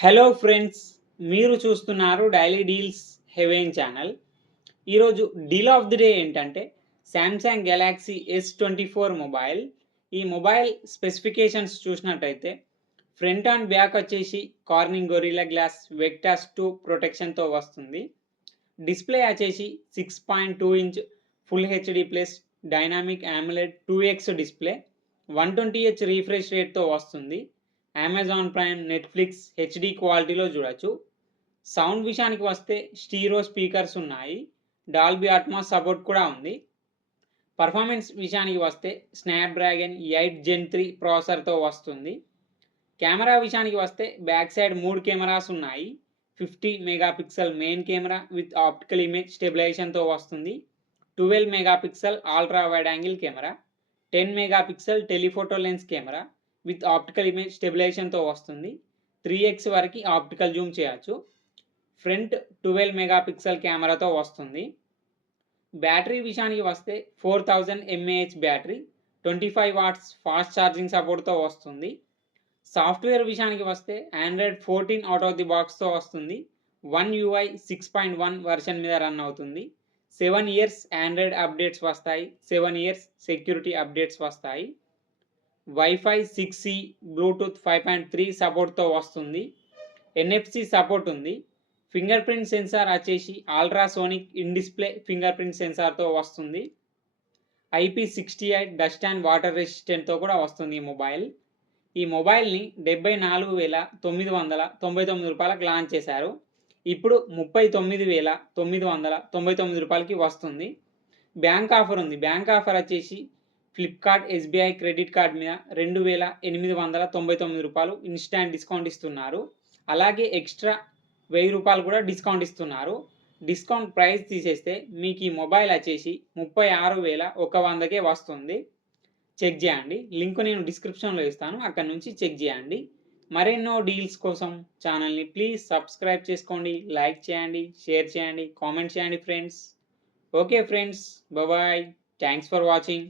Hello friends, మీరు చూస్తున్నారు daily deals heaven channel. ఈరోజు డీల్ ఆఫ్ ది డే ఏంటంటే శాంసంగ్ గెలాక్సీ S24 మొబైల్. ఈ మొబైల్ స్పెసిఫికేషన్స్ చూసినట్టయితే ఫ్రంట్ అండ్ బ్యాక్ వచ్చేసి కార్నింగ్ గొరిల్లా గ్లాస్ వెక్టాస్ 2 ప్రొటెక్షన్తో వస్తుంది. డిస్ప్లే వచ్చేసి 6.2 inch full HD plus dynamic AMOLED 2x display 120Hz refresh రేట్తో వస్తుంది. అమెజాన్ ప్రైమ్, నెట్ఫ్లిక్స్ హెచ్డి క్వాలిటీలో చూడొచ్చు. సౌండ్ విషయానికి వస్తే స్టీరో స్పీకర్స్ ఉన్నాయి. డాల్బీ అట్మాస్ సపోర్ట్ కూడా ఉంది. పర్ఫార్మెన్స్ విషయానికి వస్తే స్నాప్డ్రాగన్ 8 Gen 3 ప్రాసెసర్తో వస్తుంది. కెమెరా విషయానికి వస్తే బ్యాక్ సైడ్ 3 కెమెరాస్ ఉన్నాయి. 50 megapixel main camera with optical image స్టెబిలైజేషన్తో వస్తుంది. 12 megapixel ultra wide angle camera, 10 megapixel telephoto lens camera with optical image స్టెబిలైజేషన్తో వస్తుంది. 3x వరకు ఆప్టికల్ జూమ్ చేయొచ్చు. ఫ్రంట్ 12 మెగాపిక్సెల్ కెమెరాతో వస్తుంది. బ్యాటరీ విషయానికి వస్తే 4000 mAh battery, 25 watts fast charging సపోర్ట్తో వస్తుంది. సాఫ్ట్వేర్ విషయానికి వస్తే ఆండ్రాయిడ్ 14 అవుట్ ఆఫ్ ది బాక్స్తో వస్తుంది. One UI 6.1 వర్షన్ మీద రన్ అవుతుంది. 7 years ఆండ్రాయిడ్ అప్డేట్స్ వస్తాయి. 7 years సెక్యూరిటీ అప్డేట్స్ వస్తాయి. వైఫై 6E, బ్లూటూత్ 5.3 సపోర్ట్తో వస్తుంది. NFC సపోర్ట్ ఉంది. ఫింగర్ ప్రింట్ సెన్సార్ వచ్చేసి ultrasonic in display fingerprint సెన్సార్తో వస్తుంది. IP68 డస్ట్ అండ్ వాటర్ రెసిస్టెంట్తో కూడా వస్తుంది ఈ మొబైల్. ఈ మొబైల్ని 74,999 రూపాయలకు లాంచ్ చేశారు. ఇప్పుడు 39,999 రూపాయలకి వస్తుంది. బ్యాంక్ ఆఫర్ ఉంది. బ్యాంక్ ఆఫర్ వచ్చేసి ఫ్లిప్కార్ట్ SBI క్రెడిట్ కార్డ్ మీద 2,899 రూపాయలు ఇన్స్టాంట్ డిస్కౌంట్ ఇస్తున్నారు. అలాగే ఎక్స్ట్రా 1000 రూపాయలు కూడా డిస్కౌంట్ ఇస్తున్నారు. డిస్కౌంట్ ప్రైస్ తీసేస్తే మీకు ఈ మొబైల్ వచ్చేసి 36,100కే వస్తుంది. చెక్ చేయండి. లింక్ నేను డిస్క్రిప్షన్లో ఇస్తాను, అక్కడ నుంచి చెక్ చేయండి. మరెన్నో డీల్స్ కోసం ఛానల్ని ప్లీజ్ సబ్స్క్రైబ్ చేసుకోండి, లైక్ చేయండి, షేర్ చేయండి, కామెంట్ చేయండి friends. Okay friends, bye. Thanks for watching.